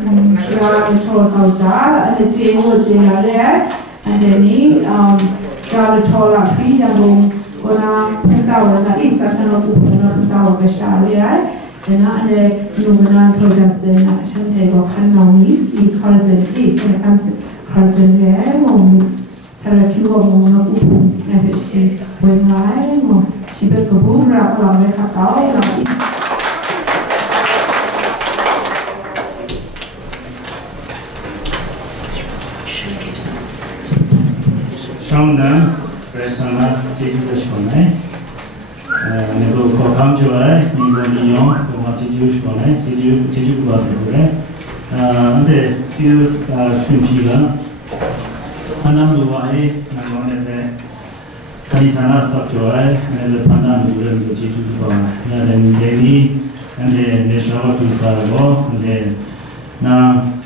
to Sauza, and the table there, and then he got a toll of freedom. Kona pentawa na isa sana kupuna pentawa besharia na ane numana todas na shante ko kanawi I cousin I cousin re mo sara kiwa mo na kupu na beshi wenai mo shibe ko ra ko me khatao na Shangdan Persona Jiddushkone, Nego Kokamjoa, Nigo Nion, Jiddushkone, Jiddukbasakure, and the few Twimpiga, Hanamduai, Nagone, Kanitana Sapjoy, and the Panam Jiddukbana, and then Delhi, and the National Tusarabo, and then now.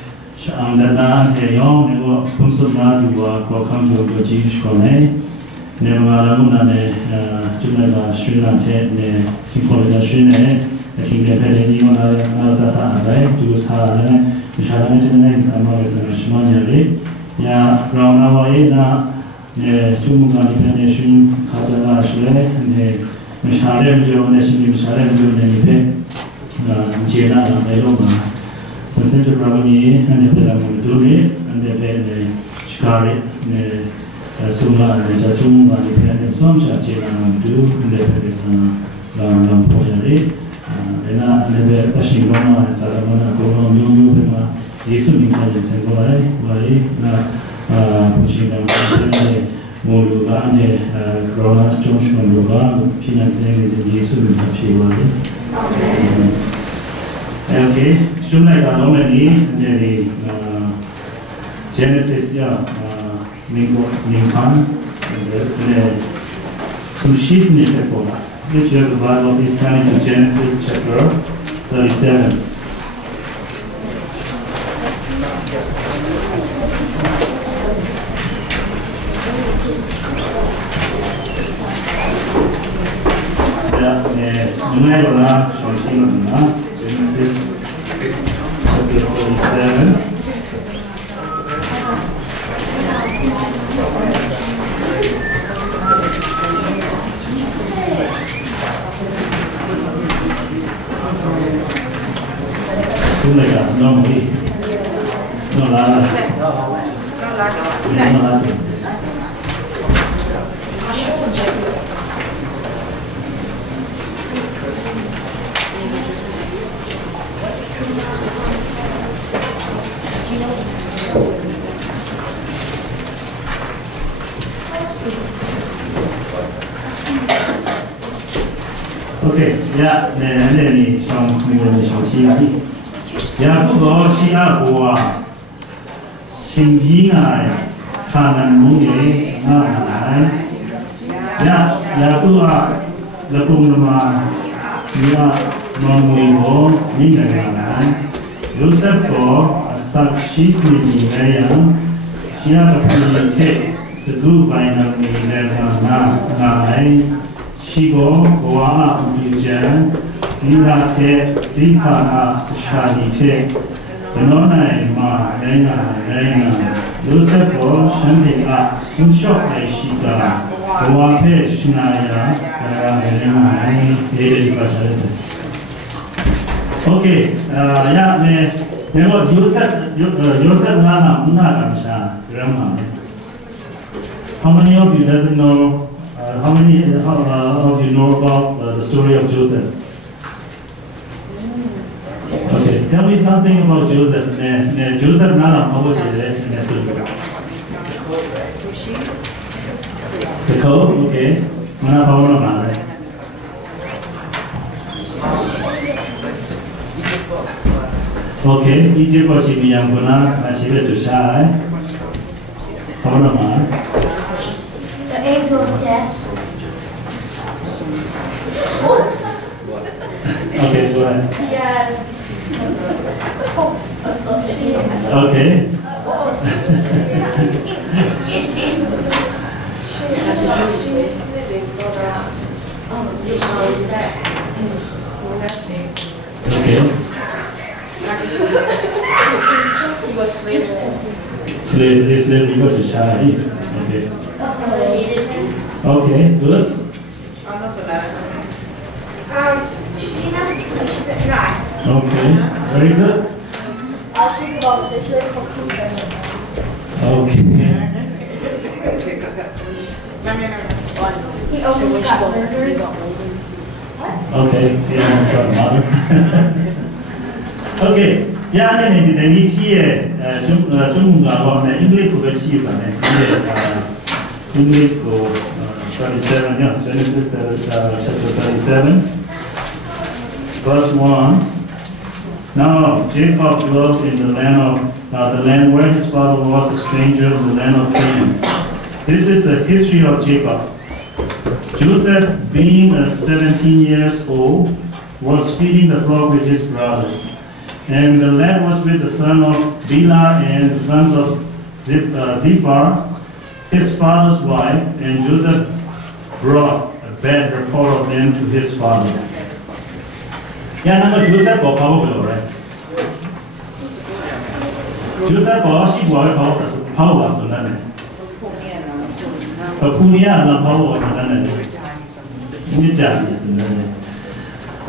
Andana Heyon, Nego Kumsuna, Kokamjo, Jiddukone. Nevaraguna Junega Srinate, Tikolida Shrine, the King of Pedeniona, Nalata, Tugushara, Misharane, Samoris and Shmanjari, Ya Raunawaina, Tumugan Nation, Katala Shle, and Misharem Jo Nation, Misharem Jo, Jena, Eloma, Sensation Ravani, and the Pelamuduri, and the Chikari. Sumla and Jachum and some Chachina do, and the Pedesana Lampoyari, and the Pashing Roma and Salamana, Goro, Yuma, Yisum and Wai, pushing them Moluga and Rona, Joshua Luga, Pinat, Yisum and okay, Shumla Domini, and the Genesis, Lincoln, some sheets in the Bible. If you have the Bible, please turn to Genesis chapter 37. Genesis chapter 37. No, okay, yeah, then some Yakubo Shiaboa Shingina Kanan Muge Nai Yakua Lapumama Mia Mamuibo Minagana Yosefo Asakshisi Niveya Shiakapuni Sadu Vaina Minagana Nai Shigo Goa Ujan Nilate Zipana Shadite, Benona Ma Lena, Yosefo Shandika, Sunshok Shika, Wape Shinaya, okay, Joseph Nana Munagamsha, Grandma. How many of you doesn't know? How many of you know about the story of Joseph? Okay, tell me something about Joseph. Joseph Nana, how was it? The code, okay. Mana power mana? Okay, Egypt was in Yanguna, Ashiba to Shai. Power mana? The angel of death. Okay, go ahead. Yes. Okay. Okay. Slave, you got to Shari. Okay. Okay, good. Okay, very good. Okay. He almost got murdered. Okay, he almost got murdered. Okay. Yeah, then the here, English will achieve English 37, yeah, Genesis chapter 37, verse 1. Now Jacob dwelt in the land where his father was a stranger in the land of Canaan. This is the history of Jacob. Joseph, being 17 years old, was feeding the flock with his brothers. And the lad was with the son of Bilhah and the sons of Zipporah, his father's wife, and Joseph brought a bad report of them to his father. Yeah, now Joseph got power below, right? Joseph got she got power was on that. But Punia and power was on that.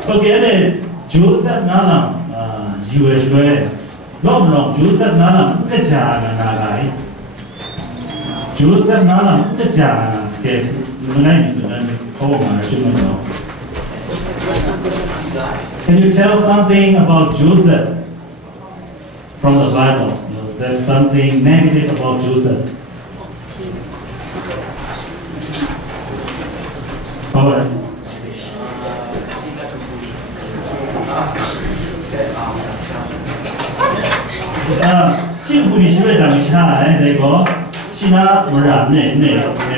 Okay, then Joseph now. US way. No, Joseph Nana, Kajana, Joseph Nana, Kajana, the name is Can you tell something about Joseph from the Bible? There's something negative about Joseph. All right.幸福的是为咱们下来那个，是那不然那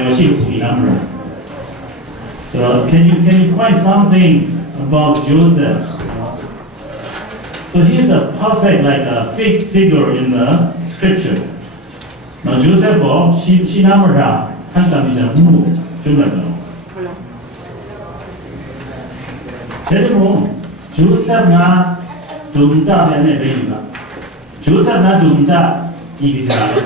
个幸福的那么。So can you find something about Joseph? So he's a perfect like a figure in the scripture. Now Joseph是那么啥，看咱们的目就那个。这种 Joseph 呢，就大边那边的。Joseph na dumda ibijara.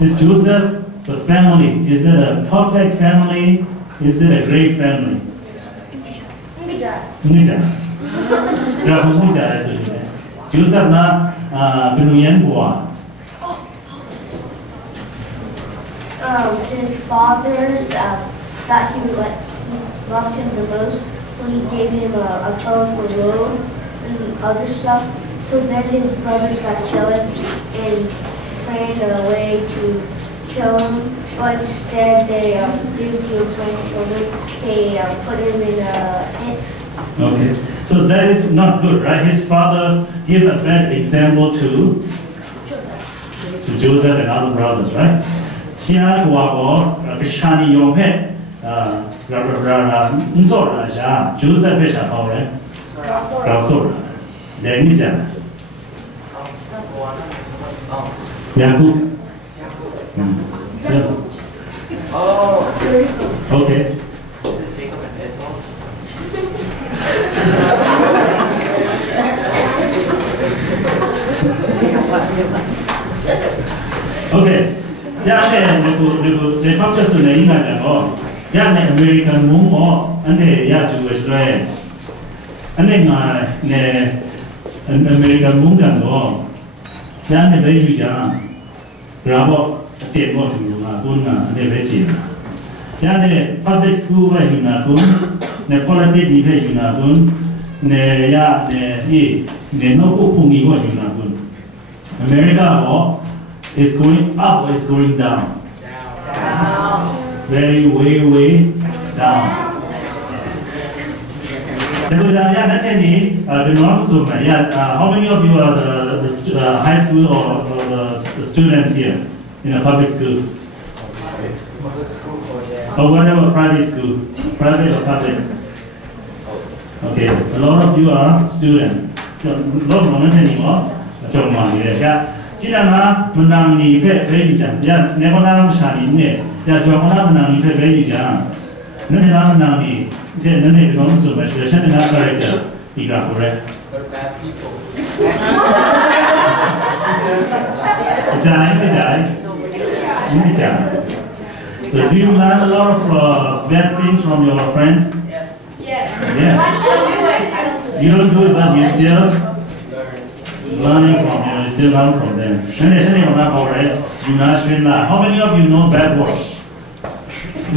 Is Joseph the family? Is it a perfect family? Is it a great family? Nija. Ya nija is it? Joseph na binuyan boa. His fathers thought he loved him the most, so he gave him a colorful robe and other stuff. So then his brothers got jealous and planned a way to kill him. But instead they didn't do a plan to kill him. They put him in a pit. Okay, so that is not good, right? His father gave a bad example to Joseph and other brothers, right? Here Kishani Yopet Nsora Joseph Pesha Hore Rasora. Then Yaku. Okay. Okay. The purpose of the English American move and the Jewish way. And then American move and go. Then the Jewish grab take what you want, the veggie. Then the public school where you are going, the politics you are going, the no cooking what you are going. America is going up or is going down? Down. Very way down. How many of you are the high school or the students here in a public school? Or whatever private school, private or public? Okay, a lot of you are students. Lot of anymore. China menangi pe beja, ya nekonan shani ne, ya jomana menangi pe beja. Nene menangi, je nene belong to my special character. Ika correct. Bad people. So do you learn a lot of bad things from your friends? Yes. You don't do it, but you still learning from them. You still learn from them. How many of you know bad words? A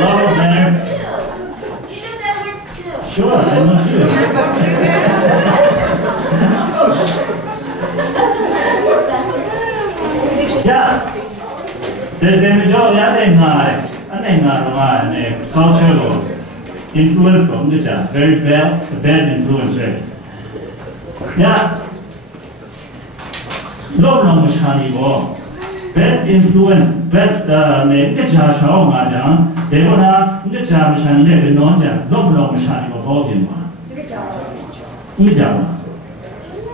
lot of them. Sure, I know too. Yeah. The majority of them are cultural influence from the child. Very bad influence, right? Yeah. Bad influence, bad name, the child show Majan, they were not the child shining the non-jam, long shining of all in one.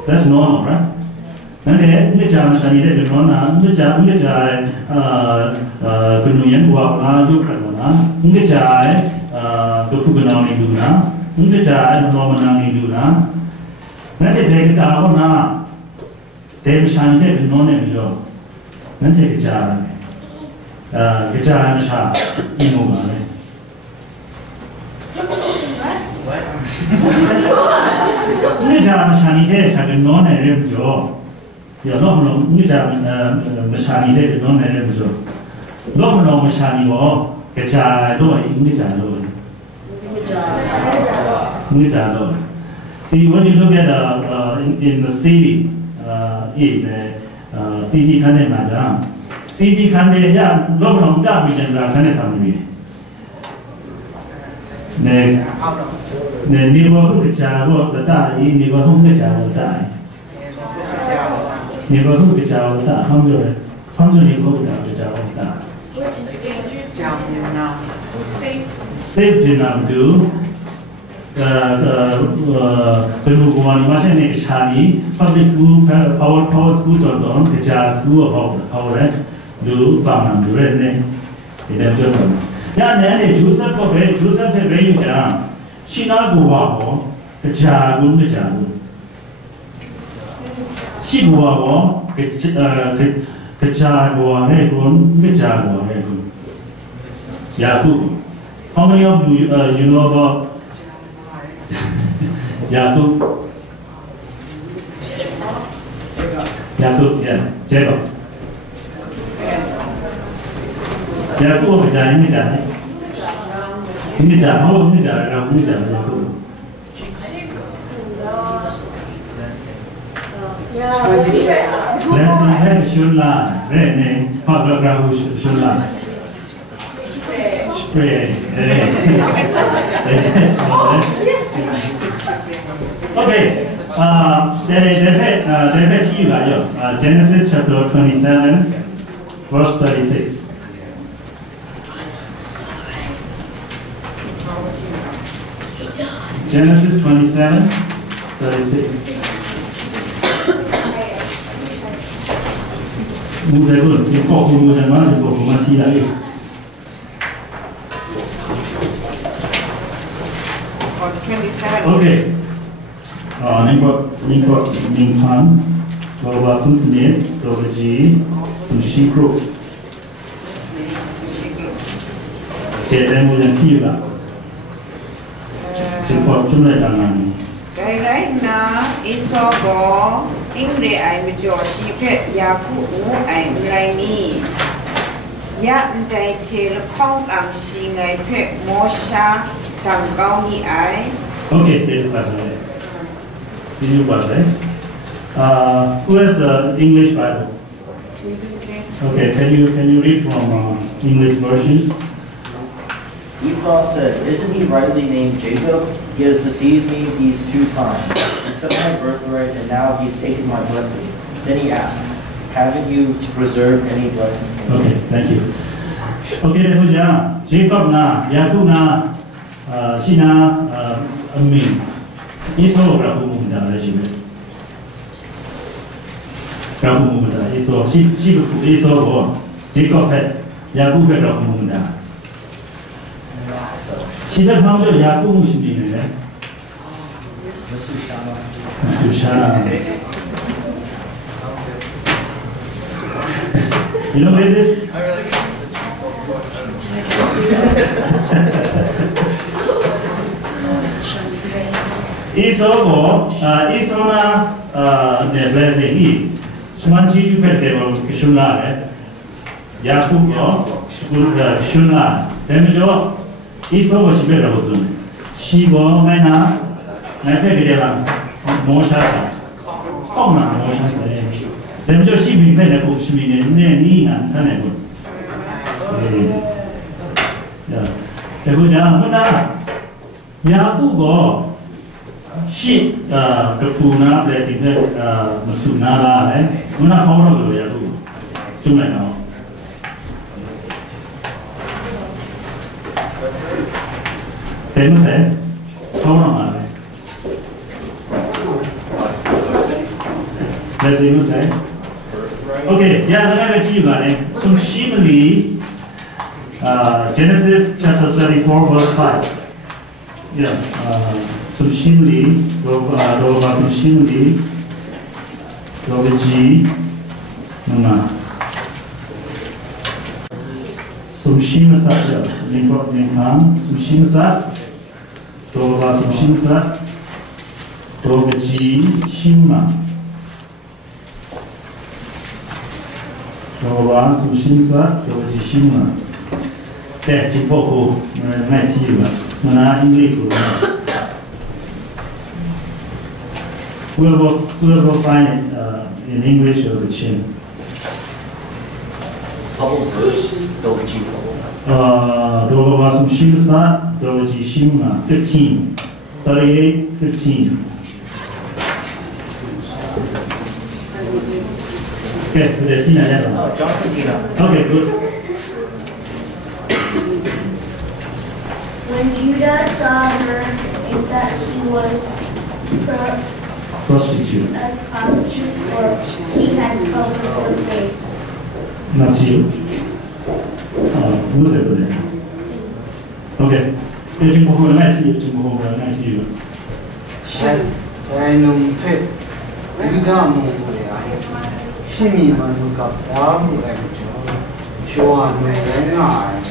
That's normal, right? And then the child shining the non-jam, the child, Gunuyan, Wapna, Ukraina, the child, the Kuganami Duna, the child, Romanani Duna. Then they take it out now. They were shining the non-jam. Then take a jar, guitar and sharp, immovable. The jar machine has a non-aerial jaw. You're not machine head, non-aerial jaw. Local machine war, guitar, guitar. See, when you look at in the city, city kind of Najam. City kind of long damage and something. The neighborhood child will die, neighborhood child will die. Neighborhood child will die, 100 neighborhood child will die. Safety now do. Public school, power school, the jazz school about our do Bam do red name. Joseph very young. She not go up, the jagun, the jagun. She go up, the jaguar, the jaguar. Yaku. How many of you you know about Yakub, yeah, Jacob. Yakub is a Nija. How Nija, Yakub. Let's see, Shula, red name, Pagagrahu Shula. Spray. Okay, Genesis chapter 27, verse 36. Genesis 27, 36. Okay. Nimpan, Baba Kusnit, Dovaji, Sushi Group. Okay, then we'll see you back. Right now, it's all go. Ingre I with your sheep, Yaku, and Rainy. Ya and I tell Kong and Sing I pet Mosha, Tangauni I. Okay, who has the English Bible? Okay, can you read from English version? Esau said, "Isn't he rightly named Jacob? He has deceived me these 2 times. He took my birthright, and now he's taken my blessing." Then he asked, "Haven't you preserved any blessing?" Okay, thank you. Okay, Jacob na, Yaku na, Shina, Amin. Esau berapa muda lagi? Berapa muda? Esau, Esau, Jacob Yaku berapa muda? 시대 방조 야구 무신이네. 수샤나. You don't read this? Esau ne blessing e. Sumanji ju pet de kishula Yakub shula. Then jo Esau was she better was she go mana na pe de la mo sha. Không na mo sha se. Then jo she bi pe de ko shi ne ni na san ne ko. Ya. Te ko ja mana Yakub go she kapuna blessing masuna la hai muna phone lo ya tu chung lai nào thế mới sẽ phone mà blessing mới sẽ okay yeah let me tell you about it so shimali Genesis chapter 34 verse 5 yeah Sushimli, Rova Sushimli, Rova G, Nuna. Sushimasa, Limpot Limpam, Sushimasa, Rova Sushimasa, Rova G, Shima. Rova Sushimasa, Rova G, Shima. There, Chipoku, Matthew, Nuna English. We'll find it in English or the Chin. Bubble verse, silver cheap bubble. Doga Vasum Shimasa, Doga Ji Shima, 15. 38, 15. Okay, the Tina. John Tina. Okay, good. When Judah saw her and that she was Prostitute. a prostitute, or she had covered her face. Not you. Who said that? Okay. You're going to hold a night to you. I know pet. You don't know she me man got down like show on my eye.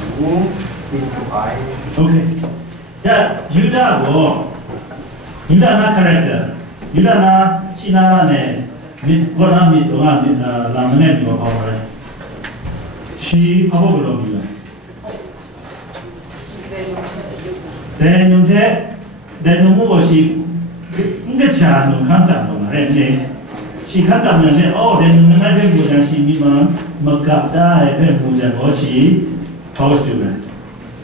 Okay. Yeah, Judah na character. Judah na China ne mit wala mit wala mit la mene mi ba she how go mi then mo she nge cha no kan ta no re ne she kan ta no ne oh then na be mo ja she mi ma ka ta e be mo ja ho she post to ne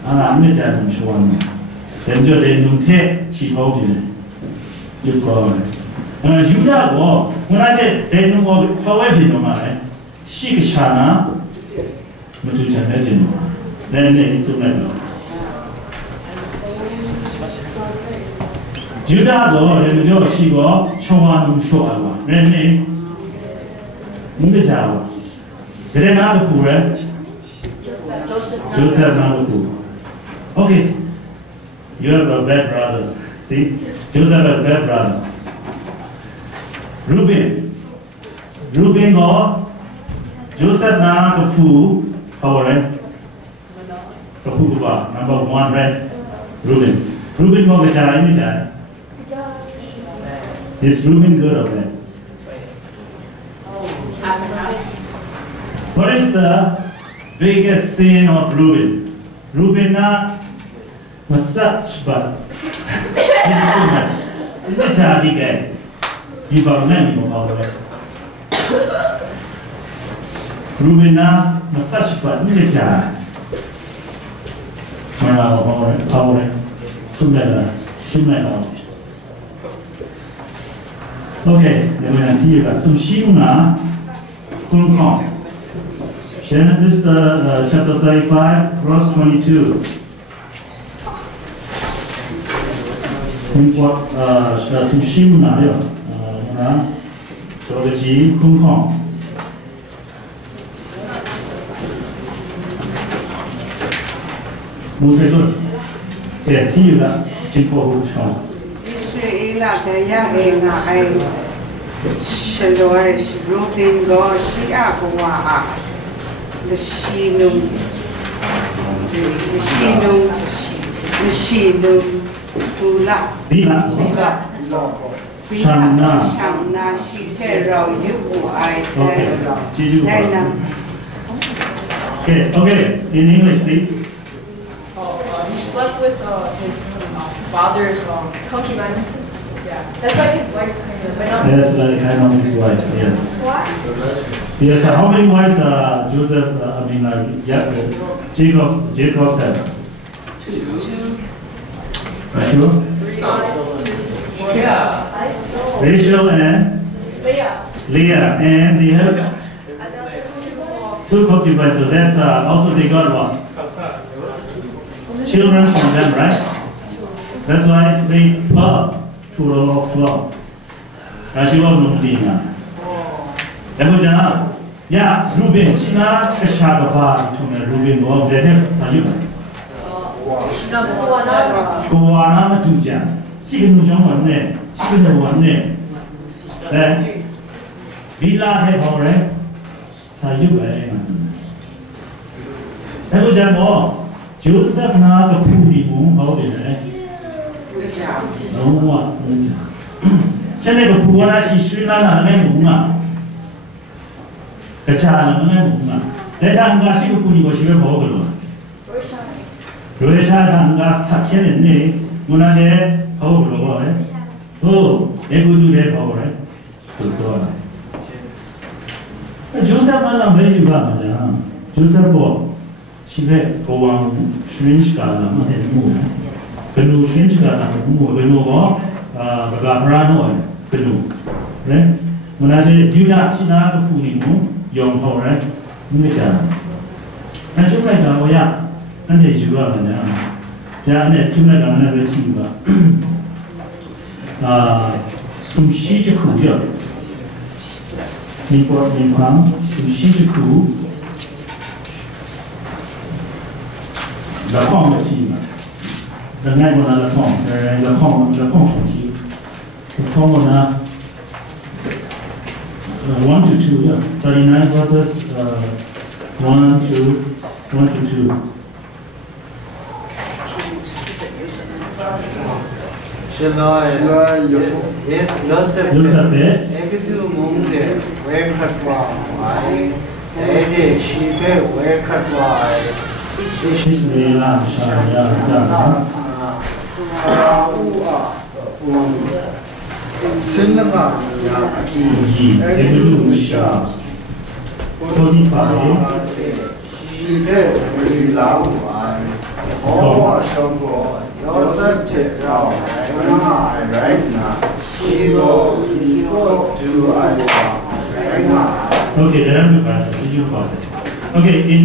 ana nge cha no shuwa no then jo de no the she ho bi ne you go Judah go when I said they don't go however no matter she chana but you can let him then they to know Judah go and jo she go chowan show awa then they munga jawa then na the pure Joseph na the pure okay you have a bad brothers see Joseph a bad brother Reuben go Joseph na kapu power kapu ba number 1 right Reuben go bechara ini cha is Reuben good or bad what is the biggest sin of Reuben na massage but ini cha di guy you got name of our Reuben na massage but ni cha power tumela okay then we have here some shimna kunkong Genesis chapter 35 verse 22 what some shimna here 저기 쿵콩 모세도 예 뒤가 진포 총 이스라엘아 대야에나 아이 샬로에 루틴 거 시아고와 the Shinum, Tula, Bila. Shangna, Shitero, Yubu, I Okay, in English, please. He slept with his father's concubine. Yeah, that's like his wife, kind of. But not That's like kind of his wife, yes. what? Yes, how many wives Joseph, Jacob had? Two, Are you sure? three, yeah. Rachel and Leah. Leah, and they have And then there's two concubines, so that's also they got what? Children from them, right? That's why it's made 12, plural of 12. That's what we're doing now. Evoja, yeah, Ruben, China, Kashagapa, Ruben, all that is Sayuba. Kuana Tuja, Signu one name, Signu one name. That Villa have already Sayuba. Evoja more, Joseph now the Pudi, how did I? No one. Channel Puana, she Srila and Kachala, then I'm going to put you a boggle. Roesha and gas Sakin and me, Munade, oh, they would do their power. Joseph Malam, where you are, Joseph Bob, she let go on Shrinchka, and move. Canoe Shrinchka, move, we know, Bagabrano, canoe. When I say, do not see now the Punimu. Young Hore, Nicha. And you make a way up, and as you go on down. Janet, to make another chiva. Some Shijaku, Nipot Nippon, some Shijaku, the Hong Chiva. The name of the Hong, the Hong Chiva. The Hong 1 to 2, yeah. 39 verses 1 to 2. Yes, Joseph. Every moment, where cut why? Every sheep, where cut why? Cinema, every shop. She did really loud. Oh, so good. You're such a crowd. Right now. She go to right now. Okay, there are two passages. Did you pass it? Okay, in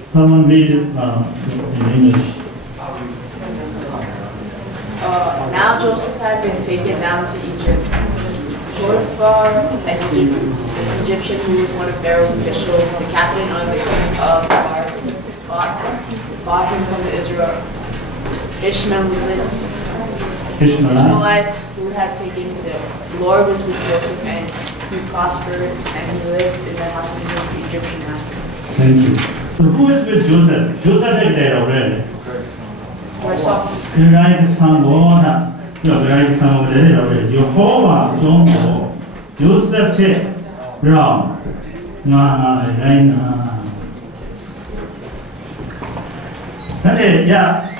someone read it in English. Now Joseph had been taken down to Egypt. Potiphar, an Egyptian who was one of Pharaoh's officials, the captain of the bought him from the Ishmaelites who had taken him. The Lord was with Joseph and he prospered and he lived in the house of his Egyptian master. Thank you. So who is with Joseph? Joseph is there already. The right son over there already. Jehovah, John, Joseph, Ram, yeah.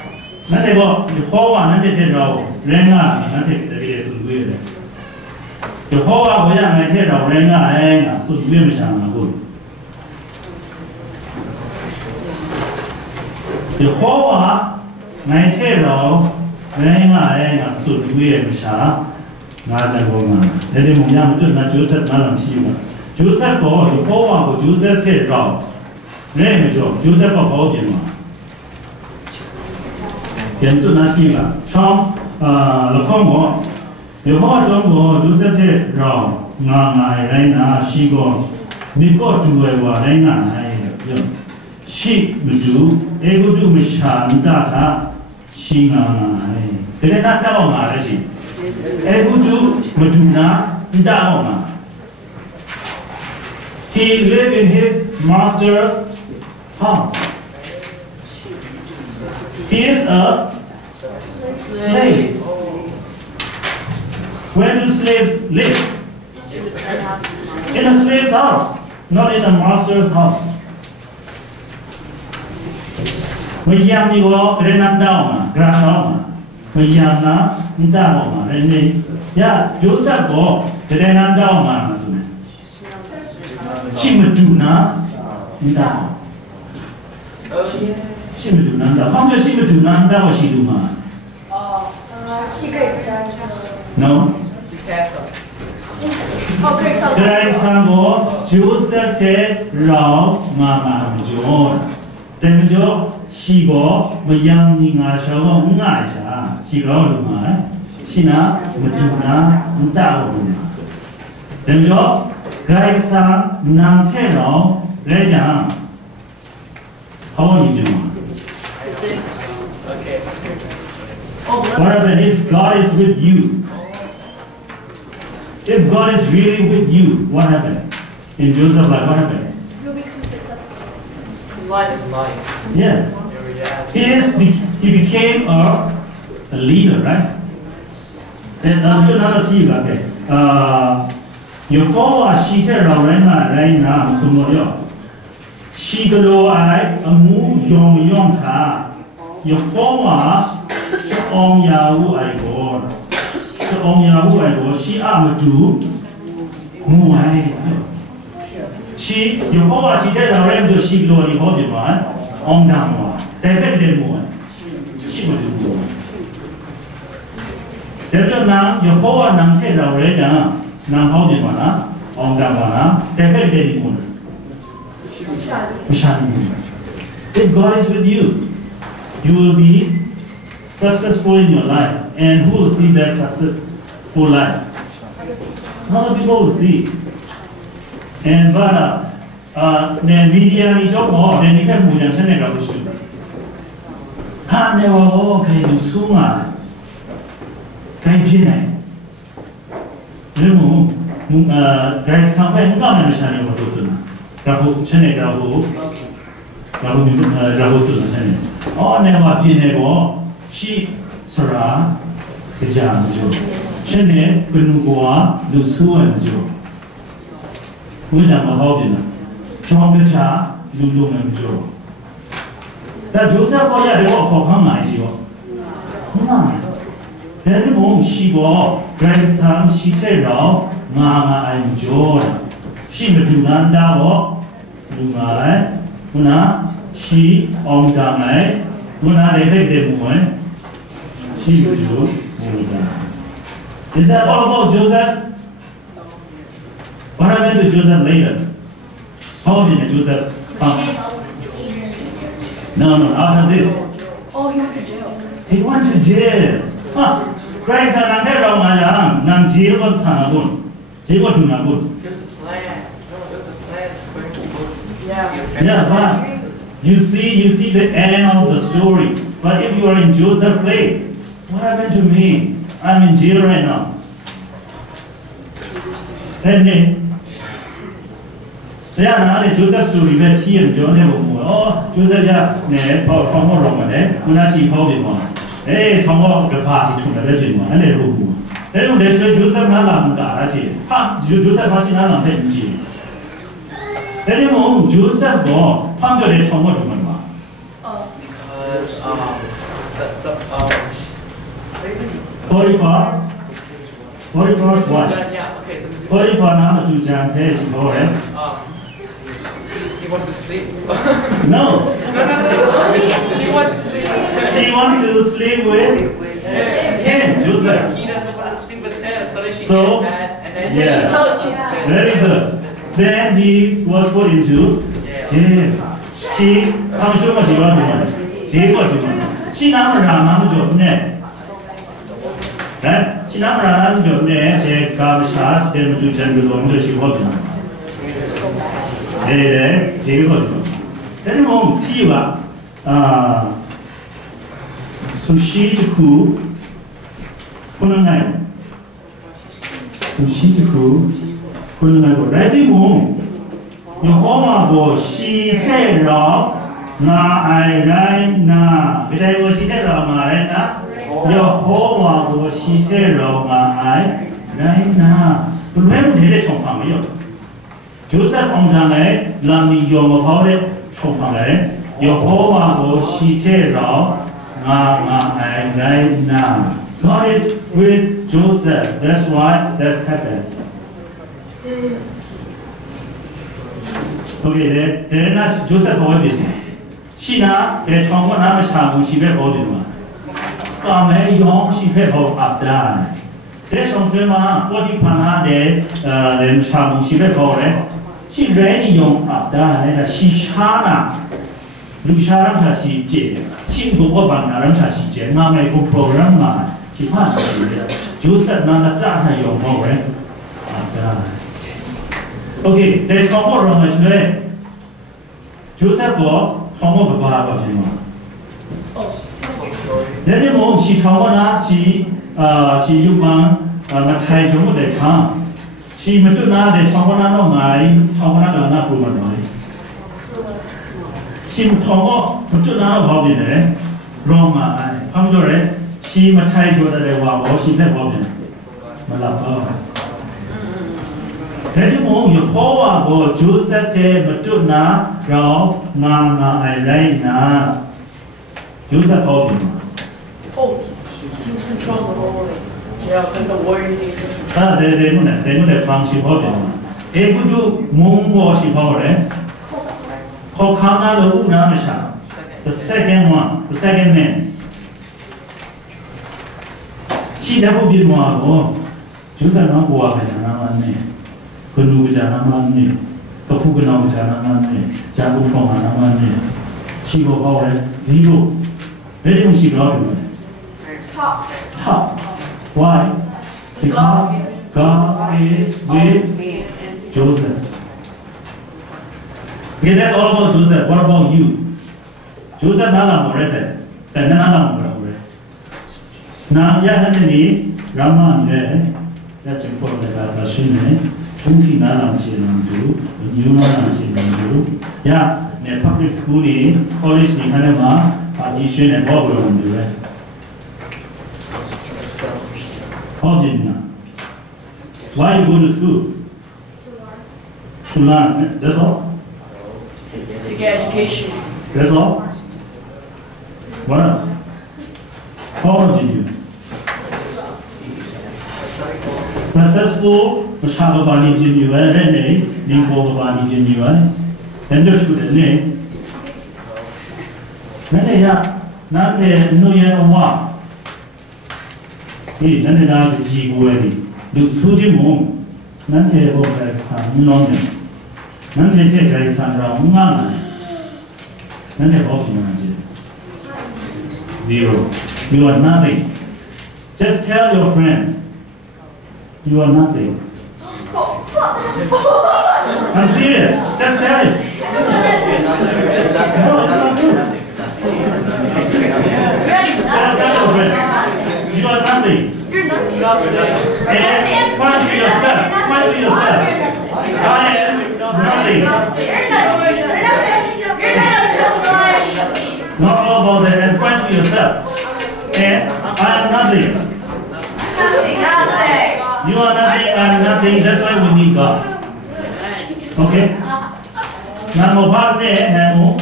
Nante go Jehovah nante te rao renga nante te bile su duwe le. Jehovah go ya ngai te rao renga ai na su duwe ma sha ma go. Jehovah ngai te rao renga ai na su duwe ma sha na ja go ma. Le mo ya mo tu na Joseph na lam chi ma. Joseph go Jehovah go Joseph te rao. Ne me jo Joseph go ho bien ma. Then to Nasiba, Chong, the Congo, the Hojo, Joseph Rao, Nana, Rena, she go, Nico to a Rena, she would do, able to Misha, Data, she Nana, they did not tell her, she able to Matuna, Dama. He lived in his master's house. He is a slave. Where do slaves live? In a slave's house, not in a master's house. Mayami wo kena dauma, grasama. Mayana dauma. Ya, Joseph wo kena dauma masune. Shimaduna dauma. Shimaduna dauma. How much Shimaduna dauma shiduma? Secret. No. His hair so. 그라이상고 조셉의 라우 마마죠. 때문에 시고 뭐양닝아셔고 응아샤 시고 루마 시나 무두나 문다오나. 때문에 그라이상 남태로 레장 하원이죠. Okay. What happened if God is with you? If God is really with you, what happened? In Joseph's life, what happened? You'll become successful. Life. Yes. He became a leader, right? And another thing, okay. Yehova shite rawenga reina sumoyo. Shigalo ai amu yong tha. Yehova ong yahu ai god. Ông Yahu ai go she amadu muai she Yehovah she tell the ram to she glory ho de man ông dam wa they bet them muai she madu muai they to na Yehovah nam the ra re ja nam ho de man ông dam wa na they bet them muai if God is with you, you will be successful in your life. And who will see that successful life? Other people will see. And but the media ni job mo, then you can move and send it out to you. Ha never okay to sunga. Kai pine. Lemu guys sampai enggak mana shani mo to sunga. Rahu send rahu sunga send. Oh never pine mo. She Sarah Kajanjo. Shene Kunugua Lusu and Jo. Ujama Hobina. Chongacha Lulu and Jo. That Joseph Boya de walk for Hamajo. Very long she go, grandson, she tell Mama and Jo. She Madunanda walk, Lumai, Una, she on Damai, Una de Bedemuan. Is that all about Joseph? What happened to Joseph later? How did Joseph come? No, after this. Oh, he went to jail. He went to jail. Christ and Angela Nam jail was Sanagun. Jail was Tunagun. There was a plan. No, there was a plan for him to go. Yeah. Yeah, but you see the end of the story. But if you are in Joseph's place, what happened to me? I'm in jail right now. Then, now Joseph's story, but he and John never more. Oh, Joseph, yeah, from more wrong, when I see how they want. Hey, Tom, the party to the legend one, and they will. Then they say Joseph Nalam, I see. Joseph has in Alam Penji. Then Joseph, come to the Tom, what you want. Potiphar what? Yeah, okay. Potiphar now to Jan Tesh for him. He wants to sleep. No. She wants to sleep. She wants to sleep with him, Joseph. He doesn't want to sleep with him, so that she So, gets mad, and then yeah. she told she's Very good. Then he was put into jail. She comes to what you want. Jail what you want. She never ran job net. Right? She never ran job net. She comes fast. Then to jungle on the she was. Then jail what you want. Then home Tiva. Sushiku. Punanai. Sushiku. Punanai. Ready home. 여호와고 시테로 나 아이라이나 그대로 시테로 말했나 여호와고 시테로 나 아이라이나 그러면 되게 총파매요 조셉 공장에 남이 용어 파울에 총파매 여호와고 시테로 나 아이라이나 God is with Joseph. That's why that's happened. Okay, then Joseph body. Shina, the Tonga Namashamu, she read body. Come a young, she read of Abdan. There's some Fema, 40 Pana, then Shamu, she read body. She read young Abdan, and she shana. Lusharam Shashi, she go up and Aram Shashi, Mama go program. Joseph Nanata your more. Okay, there's one more wrong as well. Joseph was Tomo Baba. Then the move she Tomona, she Yuman, Matai Jomo de Kam. She Matuna de Tomona no my Tomona Pumanoi. She Tomo Matuna Bobby, Roma, Hamdore. She Matai Joda de Wabo, she never bought Malapa. Then you move your Hoa or Joseph de Matuna, Rao, Mama, Irena. Joseph Bobby. Oh, he was controlling the whole thing. Yeah, because the warrior gave him. Ah, they know that function Bobby. They could do moon wash Bobby. Kokana the Unamisha. The second one, the second man. She never be more. Joseph no go up and Amani. Kunu Janamani. Kapugano Janamani. Jabu Pomanamani. She go over 0. Where did she go to? Top. Why? Because God is with Joseph. Okay, that's all about Joseph. What about you? Joseph Nala Morese. And then Nala Morese. Now, Yahanini, Rama, that's important as a shine, Punki Nalam Chilandu, Yuma Chilandu, Ya, the public school, college, the Hanama, Partition, and Bobber. How did you? Why you go to school? To learn, that's all? To get education. That's all? What else? How did you? Successful, Mashabani Genuine, Rene, Nimbobani Genuine, and the student. Not the New Year Wa. He landed out the G. Wedding. Do Sudi Moon, not a like some London. Not a take like some round not a hobby. 0. You are nothing. Just tell your friends. You are nothing. I'm serious. Just tell it. No, it's not good. Tell your friends. You are nothing. You're nothing. And point to yourself. Point to yourself. I am nothing. Not all about that. And point to yourself. And I am nothing. You are nothing, I am nothing. That's why we need God. Okay? Now, no part me, no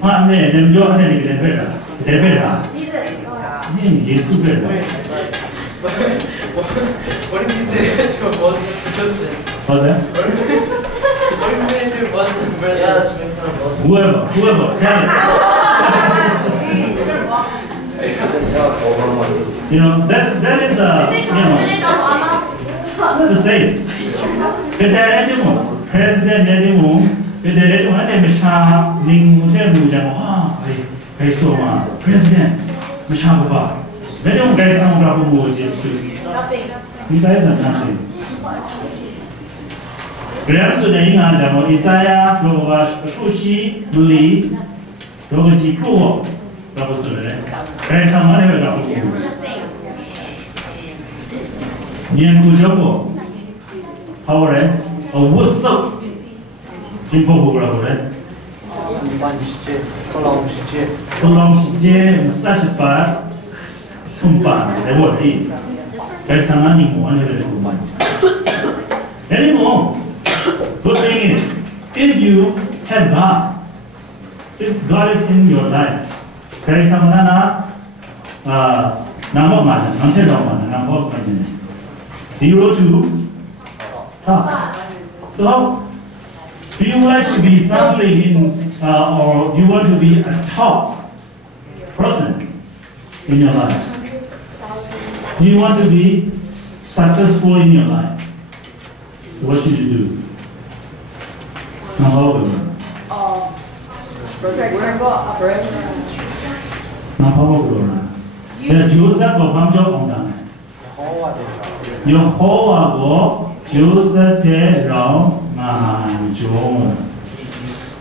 part me. Them job any better. They better. Jesus better. What did you say to a Muslim person? What's that? What did you say to a Muslim person? Yeah, that's me. Whoever, tell it. You know, that is the same. If there anyone, President anyone, if there anyone, they may have Ning President, Mishaba. They don't get some trouble with you guys are nothing. Grams to the Inga, Isaiah, Rovash, Pushi, Muli, Rovaji Kuo, Rabosule. There is some money about you. Nian Kujobo, Howard, or what's up? 진포 뭐라고 그래? 순반 시제, 컬럼 시제. 콜롬 시제 사십바 손바 레버리 별상한이 뭐 아니래 anymore. Good thing is, if you have God, if God is in your life, 별상하나 남어 맞아, 남체로 맞아, 남어 맞아. 0 to top. So, do you like to be something in, or you want to be a top person in your life? Do you want to be successful in your life? So what should you do? Now, spread the word. now, Joseph of Hamjo 여호와고 조셉대로 만종.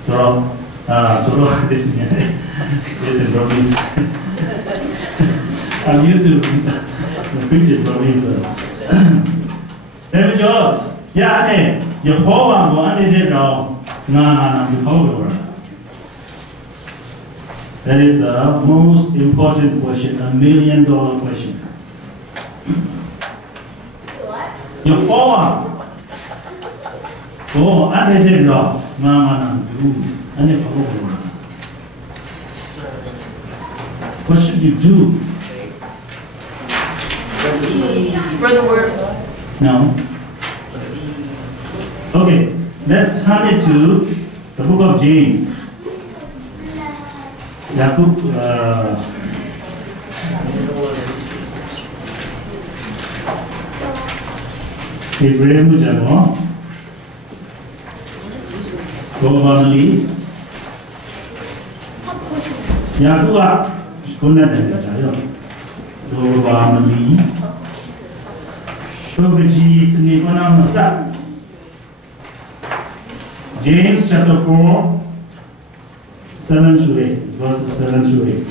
서로 됐습니다. Listen, brothers. I'm used to preaching brothers. 대표죠. 야, 안에 여호와고 안에대로 만종. That is the most important question, $1 million question. 여호와 또 안에대로 만종. 안에 바로 What should you do? Spread the word. No. Okay, let's turn it to the book of James. 야곱 이브라임 자고 고바리 야구가 끝내는 고바리 그것이 스니거나 마사 James chapter 4 7 to 8 verses 7 to 8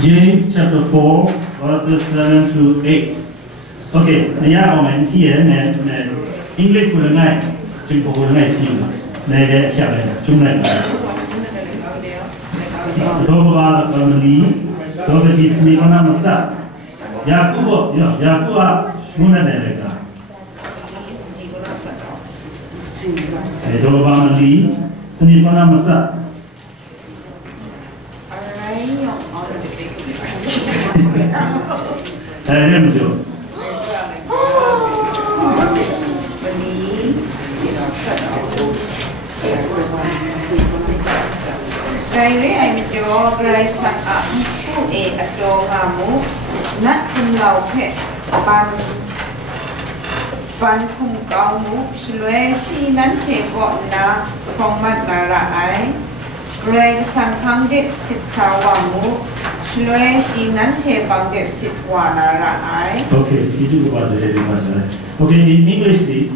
James chapter 4 verses 7 to 8 Okay, 내가 보면 뒤에 내 English 보는 날 지금 보는 날 지금 내가 키아래 중간에 로바 거기 거기 스니거나 마사 야구가 문화되니까 로바만리 스니거나 마사 잘해보죠. Đây ai mình cho grai sắc ẩm ở đồ mà mũ nát không lầu phê ban không cao mũ sửa si nắn thể gọn na không mặt là ai grai sang thang để xịt sao vào mũ sửa si nắn thể bằng để xịt qua là ai. Okay, did you Okay, in English please.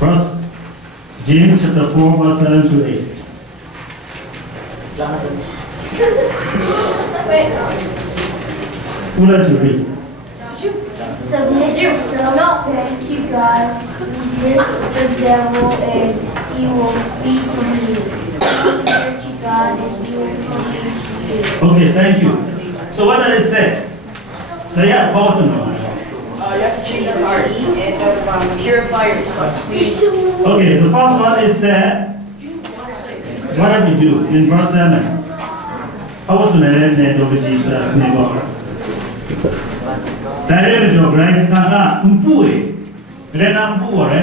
First, James chapter 4 verse 7 to 8. Jonathan. Who like to read? Submit yourself to God, resist the devil, and he will flee from you. Submit to God, and he will flee from you. Okay, thank you. So what does it say? They are possible. You have to change your heart. Purify yourself. Okay, the first one is said. What did we do in verse 7? How was the name of Jesus' name? Director Graisana Umpui. Rena Umpure.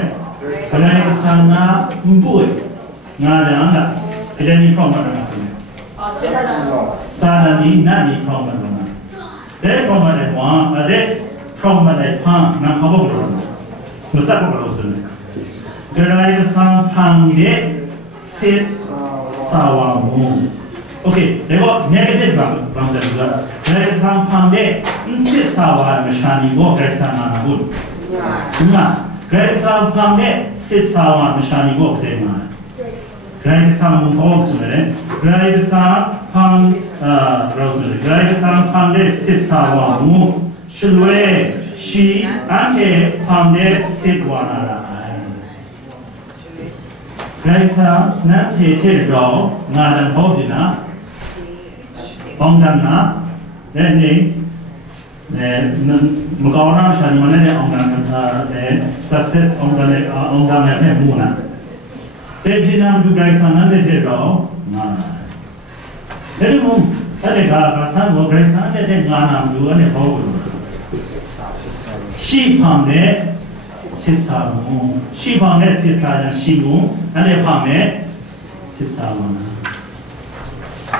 Graisana Umpui. Nada. It any problem. Sadani Nani problem. They problem at one, but they problem at Pang, not problem. Masako Rosen. Graisana Pang sit Sawa Moon. Okay, they got negative from the Graisana Pang sit Sawa Mashani go Graisana Wood. Graisana Pang sit Sawa Mashani go Dema. Graisana Hogsman, Graisana Pang Rosen, Graisana Pang sit Sawa Moon. Shulwe, she, ante, pamde, sidwana. Graisa, nante, tiro, nadan hobina, ongdana, then Mugawara Shalimane on success on the Muna. They did not do Grayson and the Tiro. Very good. Son of Grayson, they did not do any problem. She found it, Sisamu. She found it, Sisa and Shimu, and they found it, Sisamana.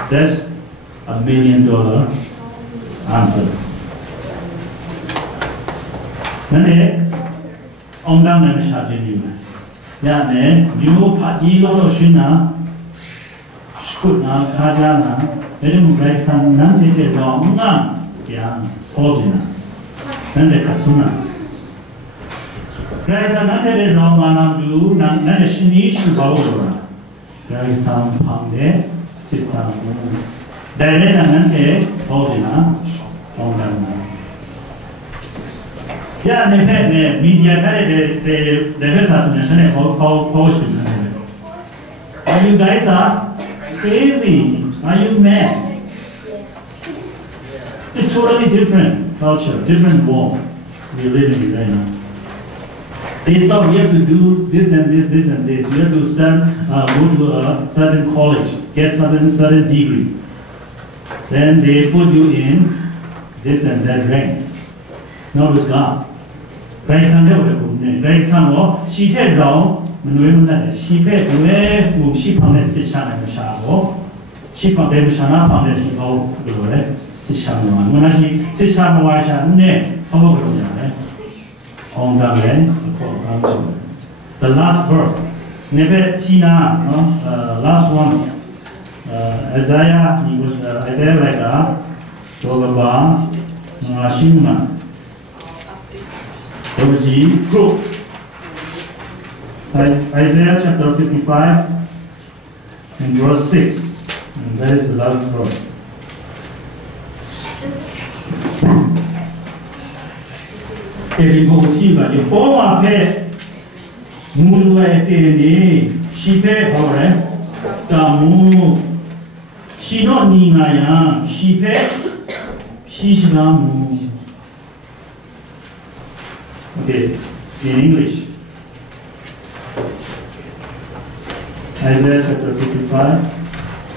That's $1 million answer. 근데 엉당내는 샤진이네. 야네 뉴 파지로로 쉬나 슈쿠나 가자나 내림 백산 난테테 엉당 야 호디나. 근데 가수나. 그래서 난테테 로마나도 난내 신이 슈바오라. 그래서 방대 시사무. 내가 난테 호디나 엉당나. Yeah, the media the assassination post. Are you guys are crazy? Are you mad? It's totally different culture, different world we're living in right now. They thought we have to do this and this, this and this. We have to start, go to a certain college, get certain degrees. Then they put you in this and that rank. Not with God. Grayson Grayson or she had down when she paid away whom she promised Sishana and Shabo. She found them Shana found that she owed Sishana. When she Sishana Washa, ne, on the land, the last verse. Never Tina, last one. Isaiah, he was Isaiah like a Togaba, Shima. Group. Isaiah chapter 55 and verse 6. And that is the last verse. Okay, in English. Isaiah chapter 55,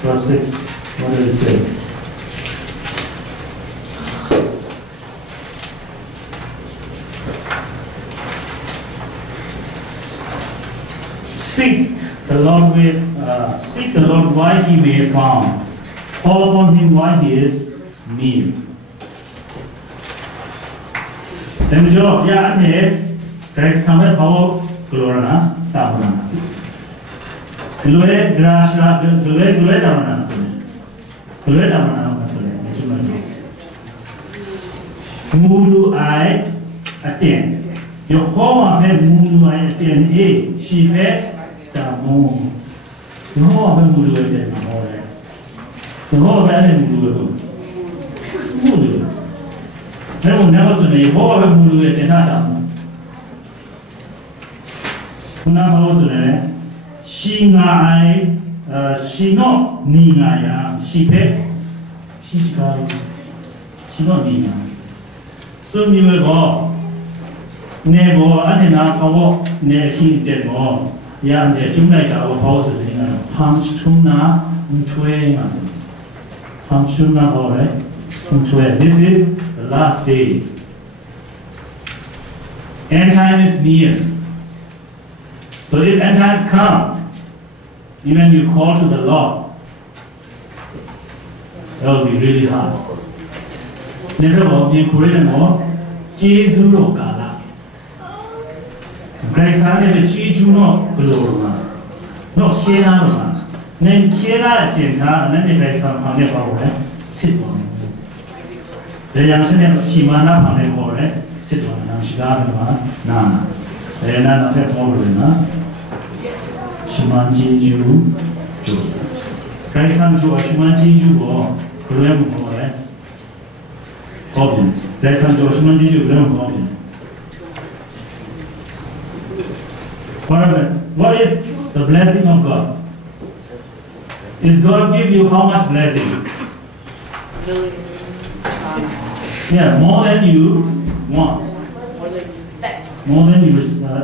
verse 6. What does it say? Seek the Lord while he may be found. Call upon him while he is near. Then Job, yeah, and correct somewhere how Glorana, Tamana. Glue, Grasha, Glue, Tamana, Glue, Tamana, Mulu, I attend. Your home had Mulu, I attend, A, she had Tamu. The whole of Mulu attend, the whole of that Mulu. Mulu. Never say, "Oh, I'm going to do that." She not Nina, she pay, she not Nina. Soon you will go. Never, I did not go, near King dead more. Yan, the Jumaica or house in Punch Tuna, Punch Tuna, all right? This is the last day. End time is near. So if end times come, even you call to the Lord, that will be really hard. Never will be created more. Jesus no kala. Grace ane me Jesus no glorma. No kena no. Nen kena tenta, nen grace ane power. Sit. The young man Shimana Panepore, sit on Shigama, Nana. They are not a favorite. Shimanji Jew, Christ Jew, Shimanji Jew, or Kurem. Open. That's not Joshua Jiu, don't open. What is the blessing of God? Is God give you how much blessing? Yeah, more than you want. More than you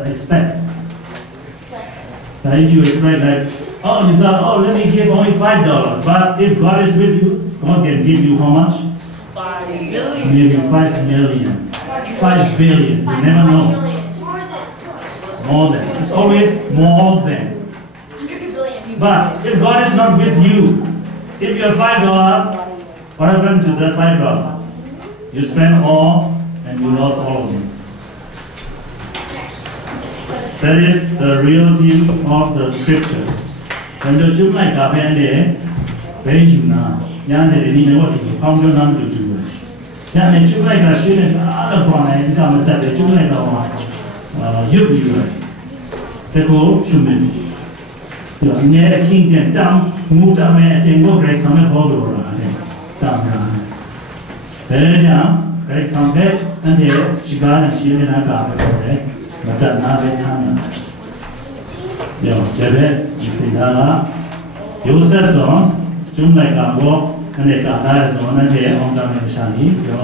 expect. If you expect like, oh, you thought, oh, let me give only $5. But if God is with you, God can give you how much? 5 million. Maybe 5 million. 5 billion. You never know. More than. It's always more than. But if God is not with you, if you have $5, what happened to that $5? You spend all and you lost all of it. That is the reality of the scripture. When you do like a band, very you now. Young lady, you know what you found your number to do. Young lady, you like a student, other one, and come at the two like a one. You the whole human. You are near a king down, moved up and go break some of down. There is young, break some bed, and here she got and she didn't have a carpet. But that now they come. Yo, Jebet, Sidala, Yosef on, Jum like a walk, and they got eyes on a day on the Shani, yo,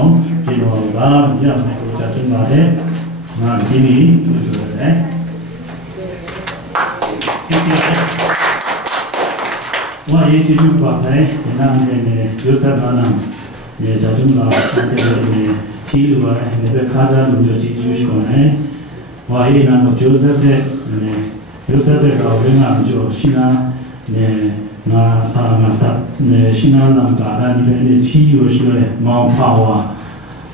Kilo Bab, young Judging Bade, Martini, which was there. What is it you pass, eh? And Yosef Anam, the Judging Bab, and the Chilu, and the Kaza, and the Jewish one, why not Joseph? Joseph, our Shina, Masa, Shina Lamba, and the Jewish Mount Power.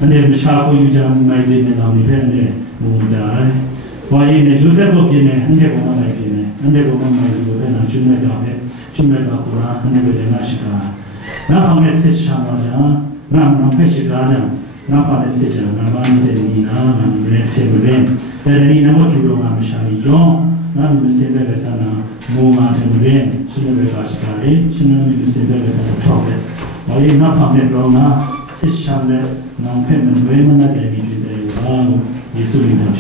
And then Shaku Yujam might be an independent Munda. Why in the Joseph opinion, and the woman might be, and the woman might be open and Jumekura, and the Nashika. Now, a message Shamaja, now, no Peshigada. Now, for the city, Navan, and Red Table. Then he never to go on Shani John, not in the same way as Anna, Moma and Rain, she never got Shari, she never in the same way as a prophet. Or you not on the Roma, 600 non payment women that they need to do, you soon have